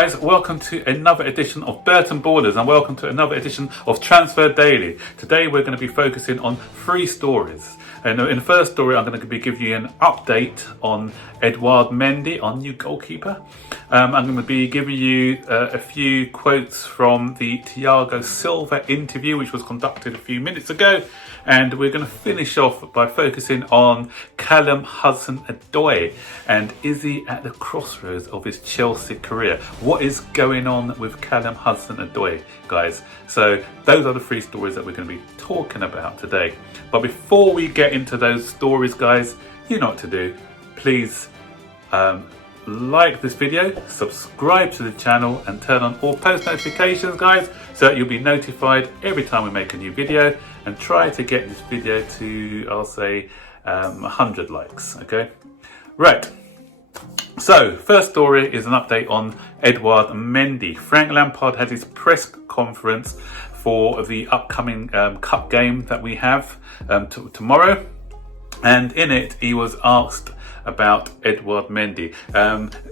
guys, welcome to another edition of Burton Borders and welcome to another edition of Transfer Daily. Today we're going to be focusing on 3 stories. And in the first story I'm going to be giving you an update on Edouard Mendy, our new goalkeeper. I'm going to be giving you a few quotes from the Thiago Silva interview which was conducted a few minutes ago. And we're going to finish off by focusing on Callum HudsonOdoi, and is he at the crossroads of his Chelsea career? What is going on with Callum HudsonOdoi, guys? So those are the 3 stories that we're going to be talking about today. But before we get into those stories, guys, you know what to do. Please like this video, subscribe to the channel and turn on all post notifications, guys, so that you'll be notified every time we make a new video, and try to get this video to, I'll say, 100 likes, okay? Right, so first story is an update on Edouard Mendy. Frank Lampard had his press conference for the upcoming cup game that we have tomorrow, and in it he was asked about Edouard Mendy.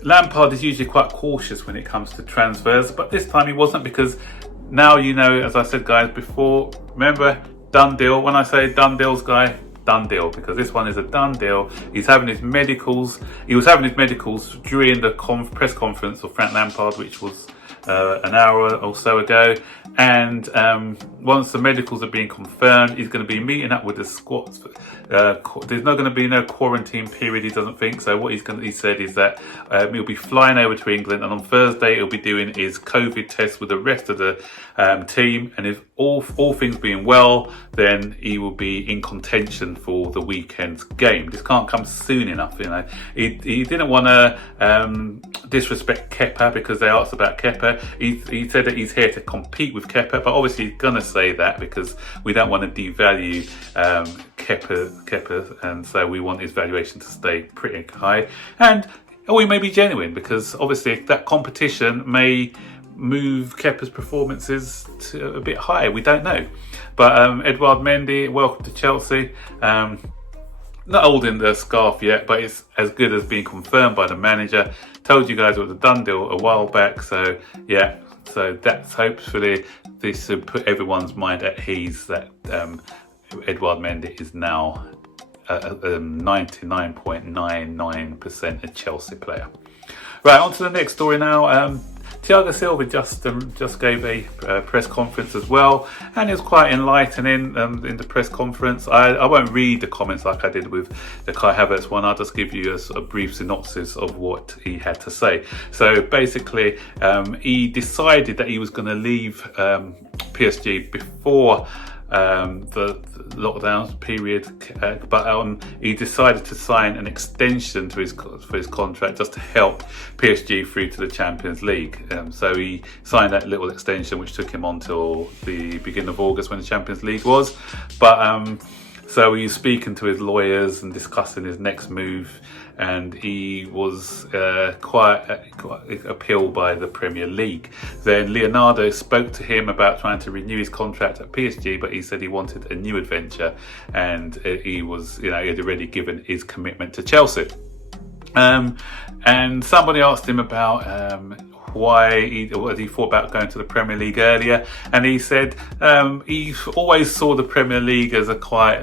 Lampard is usually quite cautious when it comes to transfers, but this time he wasn't, because now, you know, as I said, guys, before, remember, done deal. When I say done deals, guy, done deal, because this one is a done deal. He's having his medicals. He was having his medicals during the press conference of Frank Lampard, which was an hour or so ago, and once the medicals are being confirmed, he's going to be meeting up with the squad. There's not going to be no quarantine period, he doesn't think. So what he said is that he'll be flying over to England, and on Thursday he'll be doing his COVID test with the rest of the team, and if all things being well, then he will be in contention for the weekend's game. This can't come soon enough, you know. He didn't want to disrespect Kepa, because they asked about Kepa. He said that he's here to compete with Kepa, but obviously he's going to say that because we don't want to devalue Kepa, and so we want his valuation to stay pretty high. And he may be genuine, because obviously that competition may move Kepa's performances to a bit higher. We don't know. But Edouard Mendy, welcome to Chelsea. Not holding the scarf yet, but it's as good as being confirmed by the manager. Told you guys it was a done deal a while back, so yeah. So that's hopefully this will put everyone's mind at ease that Edouard Mendy is now 99.99% a Chelsea player. Right, on to the next story now. Thiago Silva just gave a press conference as well, and it was quite enlightening in the press conference. I won't read the comments like I did with the Kai Havertz one. I'll just give you a brief synopsis of what he had to say. So basically, he decided that he was going to leave PSG before the lockdown period, but he decided to sign an extension to for his contract just to help PSG through to the Champions League. So he signed that little extension, which took him on till the beginning of August when the Champions League was. But so he was speaking to his lawyers and discussing his next move, and he was quite appealed by the Premier League. Then Leonardo spoke to him about trying to renew his contract at PSG, but he said he wanted a new adventure, and he was, you know, he had already given his commitment to Chelsea. And somebody asked him about what he thought about going to the Premier League earlier, and he said he always saw the Premier League as a quite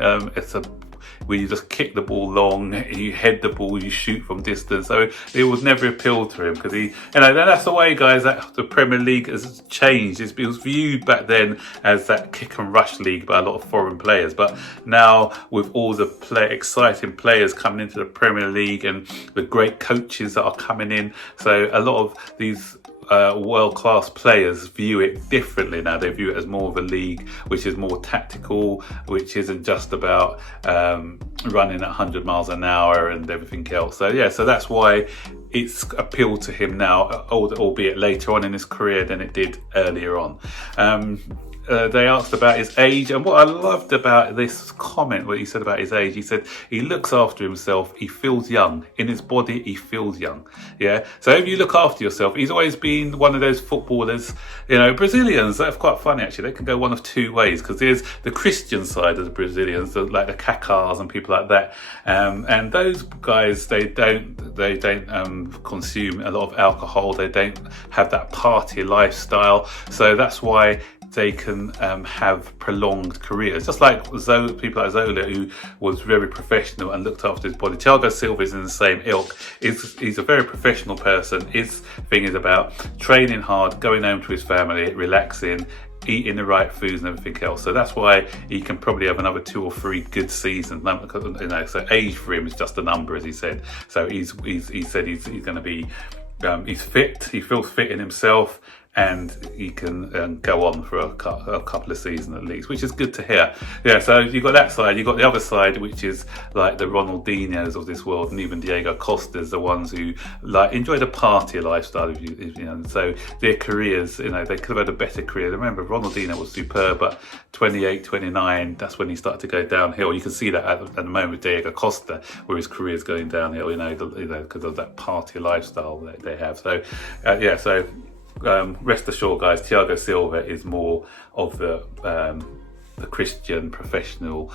where you just kick the ball long, you head the ball, you shoot from distance. So it was never appealed to him, because that's the way, guys, that the Premier League has changed. It was viewed back then as that kick and rush league by a lot of foreign players, but now with all the exciting players coming into the Premier League and the great coaches that are coming in, so a lot of these world-class players view it differently now. They view it as more of a league which is more tactical, which isn't just about running at 100 miles an hour and everything else. So yeah, so that's why it's appealed to him now, albeit later on in his career than it did earlier on. they asked about his age, and what I loved about this comment, what he said about his age, he said he looks after himself, he feels young. In his body, he feels young. Yeah. So if you look after yourself, he's always been one of those footballers, Brazilians, that's quite funny actually. They can go one of two ways, because there's the Christian side of the Brazilians, like the Kakas and people like that. And those guys, they don't consume a lot of alcohol. They don't have that party lifestyle. So that's why they can have prolonged careers. Just like people like Zola, who was very professional and looked after his body. Thiago Silva is in the same ilk. He's a very professional person. His thing is about training hard, going home to his family, relaxing, eating the right foods and everything else. So that's why he can probably have another 2 or 3 good seasons. So age for him is just a number, as he said. So he said he's going to be, he's fit. He feels fit in himself, and he can go on for a couple of seasons at least, which is good to hear. Yeah, so you've got that side. You've got the other side, which is like the Ronaldinhos of this world, and even Diego Costa's, the ones who like enjoy the party lifestyle. So their careers, they could have had a better career. Remember, Ronaldinho was superb, but 28, 29, that's when he started to go downhill. You can see that at the moment with Diego Costa, where his career is going downhill. Because of that party lifestyle that they have. So rest assured, guys, Thiago Silva is more of the Christian professional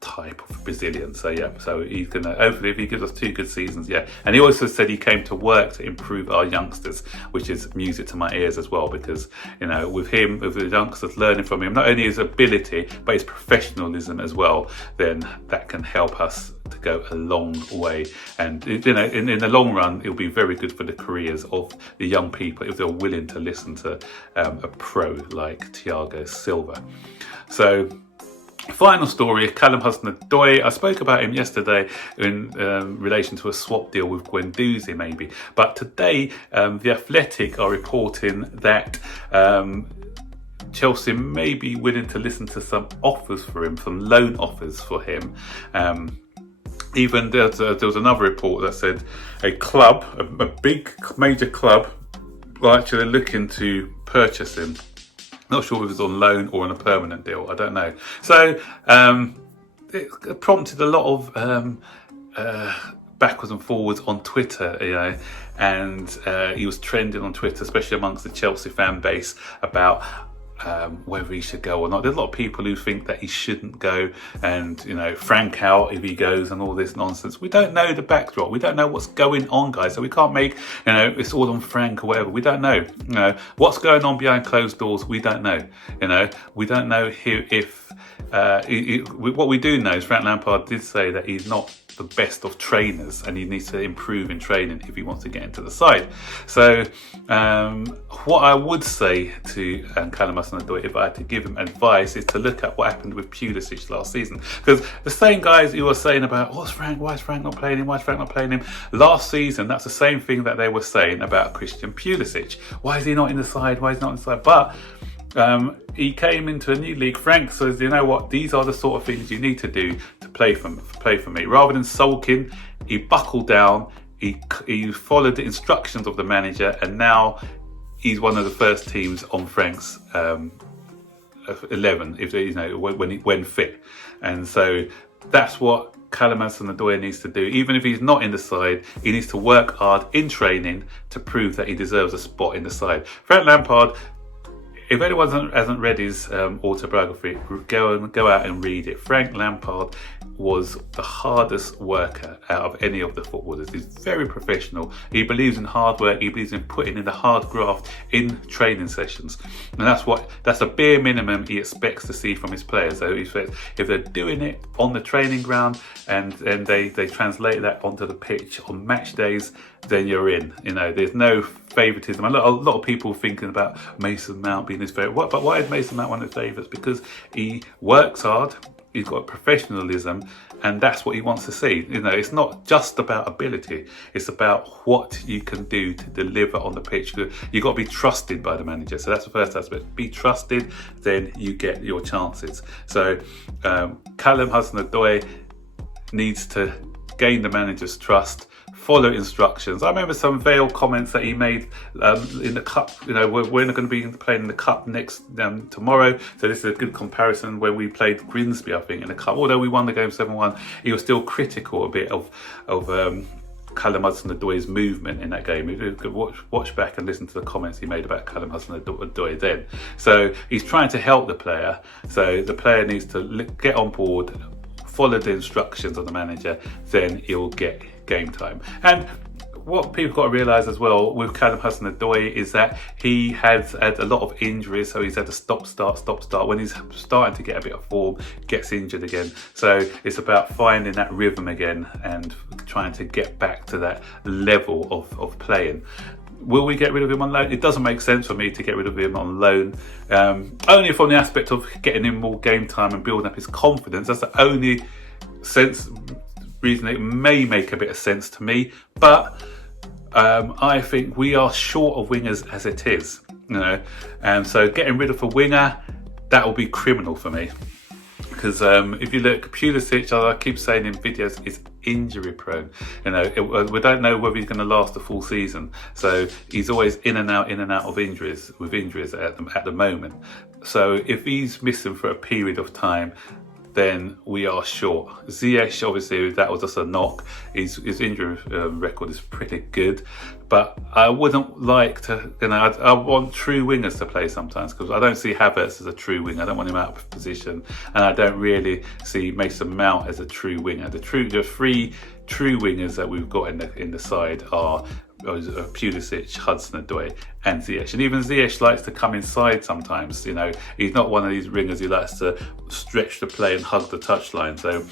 type of Brazilian. So yeah, so he's gonna, hopefully, if he gives us 2 good seasons, yeah. And he also said he came to work to improve our youngsters, which is music to my ears as well, because with him, with the youngsters learning from him, not only his ability but his professionalism as well, then that can help us to go a long way. And in the long run, it'll be very good for the careers of the young people if they're willing to listen to a pro like Thiago Silva. So final story, Callum HudsonOdoi. I spoke about him yesterday in relation to a swap deal with Guendouzi maybe, but today The Athletic are reporting that Chelsea may be willing to listen to some offers for him, some loan offers for him. Even there was another report that said a club, a big major club, are actually looking to purchase him. Not sure if it's on loan or on a permanent deal. I don't know. So it prompted a lot of backwards and forwards on Twitter, and he was trending on Twitter, especially amongst the Chelsea fan base, about whether he should go or not. There's a lot of people who think that he shouldn't go, and Frank out if he goes and all this nonsense. We don't know the backdrop. We don't know what's going on, guys. So we can't make it's all on Frank or whatever. We don't know. What's going on behind closed doors. We don't know. We don't know if what we do know is Frank Lampard did say that he's not the best of trainers, and he needs to improve in training if he wants to get into the side. So what I would say to Callum HudsonOdoi, if I had to give him advice, is to look at what happened with Pulisic last season, because the same guys who were saying about why is Frank not playing him last season, that's the same thing that they were saying about Christian Pulisic. Why is he not in the side? But he came into a new league. Frank says, you know what, these are the sort of things you need to do to play for me. Rather than sulking, he buckled down, he followed the instructions of the manager, and now he's one of the first teams on Frank's 11, when fit. And so that's what Callum HudsonOdoi needs to do. Even if he's not in the side, he needs to work hard in training to prove that he deserves a spot in the side. Frank Lampard, if anyone hasn't read his autobiography, go out and read it. Frank Lampard was the hardest worker out of any of the footballers. He's very professional. He believes in hard work. He believes in putting in the hard graft in training sessions, and that's a bare minimum he expects to see from his players. So he expects, if they're doing it on the training ground and they translate that onto the pitch on match days, then you're in. There's no favouritism. A lot of people thinking about Mason Mount being his favourite. But why is Mason Mount one of his favourites? Because he works hard, he's got professionalism, and that's what he wants to see. It's not just about ability, it's about what you can do to deliver on the pitch. You've got to be trusted by the manager. So that's the first aspect. Be trusted, then you get your chances. So Callum HudsonOdoi needs to gain the manager's trust, follow instructions. I remember some veiled comments that he made in the cup. You know, we're not going to be playing in the cup next tomorrow, so this is a good comparison. When we played Grimsby, I think, in the cup, although we won the game 7-1, he was still critical a bit of Callum HudsonOdoi's movement in that game. You could watch back and listen to the comments he made about Callum HudsonOdoi then. So he's trying to help the player, so the player needs to get on board, follow the instructions of the manager, then he'll get game time. And what people got to realise as well with Callum HudsonOdoi is that he has had a lot of injuries, so he's had to stop start. When he's starting to get a bit of form, gets injured again. So it's about finding that rhythm again and trying to get back to that level of playing. Will we get rid of him on loan? It doesn't make sense for me to get rid of him on loan, only from the aspect of getting him more game time and building up his confidence. That's the only reason it may make a bit of sense to me, but I think we are short of wingers as it is, you know, and so getting rid of a winger, that will be criminal for me, because if you look, Pulisic, I keep saying in videos, is injury prone. You know, we don't know whether he's going to last the full season, so he's always in and out of injuries at the moment. So if he's missing for a period of time, then we are short. Ziyech, obviously, that was just a knock. His injury record is pretty good, but I wouldn't like to, you know, I want true wingers to play sometimes, because I don't see Havertz as a true winger. I don't want him out of position, and I don't really see Mason Mount as a true winger. The three true wingers that we've got in the side are Pulisic, HudsonOdoi and Ziyech. And even Ziyech likes to come inside sometimes, you know. He's not one of these ringers who likes to stretch the play and hug the touchline. So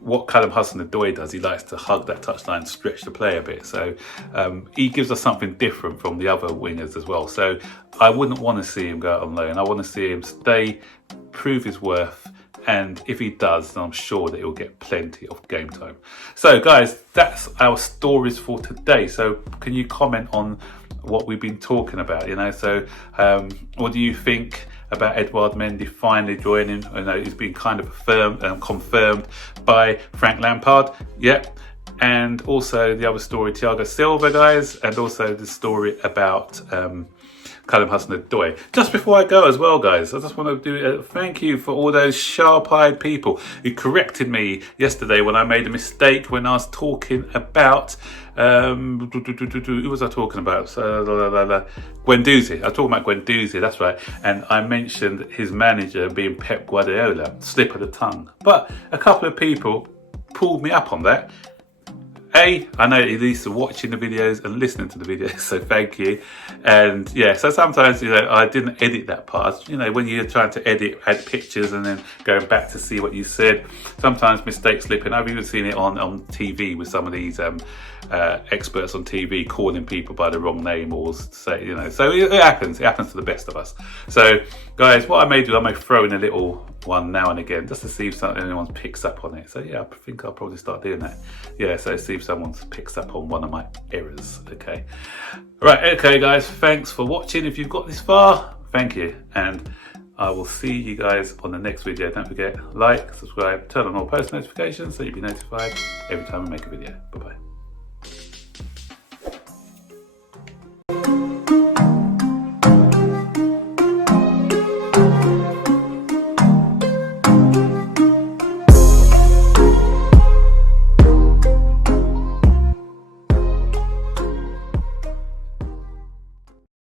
what Callum HudsonOdoi does, he likes to hug that touchline, stretch the play a bit. So he gives us something different from the other wingers as well. So I wouldn't want to see him go out on loan. I want to see him stay, prove his worth, and if he does, then I'm sure that he'll get plenty of game time. So guys, that's our stories for today. So can you comment on what we've been talking about, you know? So what do you think about Edouard Mendy finally joining? I know he's been kind of confirmed by Frank Lampard. Yep. And also the other story, Thiago Silva, guys, and also the story about Callum HudsonOdoi. Just before I go as well, guys, I just want to do a thank you for all those sharp-eyed people who corrected me yesterday when I made a mistake when I was talking about who was I talking about? Guendouzi. I was talking about Guendouzi, that's right. And I mentioned his manager being Pep Guardiola. Slip of the tongue. But a couple of people pulled me up on that. I know you're used to watching the videos and listening to the videos, so thank you. And yeah, so sometimes, you know, I didn't edit that part. You know, when you're trying to add pictures and then going back to see what you said, sometimes mistakes slip in. I've even seen it on TV with some of these experts on TV calling people by the wrong name, or say, you know, so it happens to the best of us. So guys, what I may do, I may throw in a little one now and again just to see if anyone picks up on it. So yeah, I think I'll probably start doing that. Yeah, so see if someone picks up on one of my errors. Okay, right, okay guys, thanks for watching. If you've got this far, thank you, and I will see you guys on the next video. Don't forget, like, subscribe, turn on all post notifications so you'll be notified every time I make a video. Bye bye.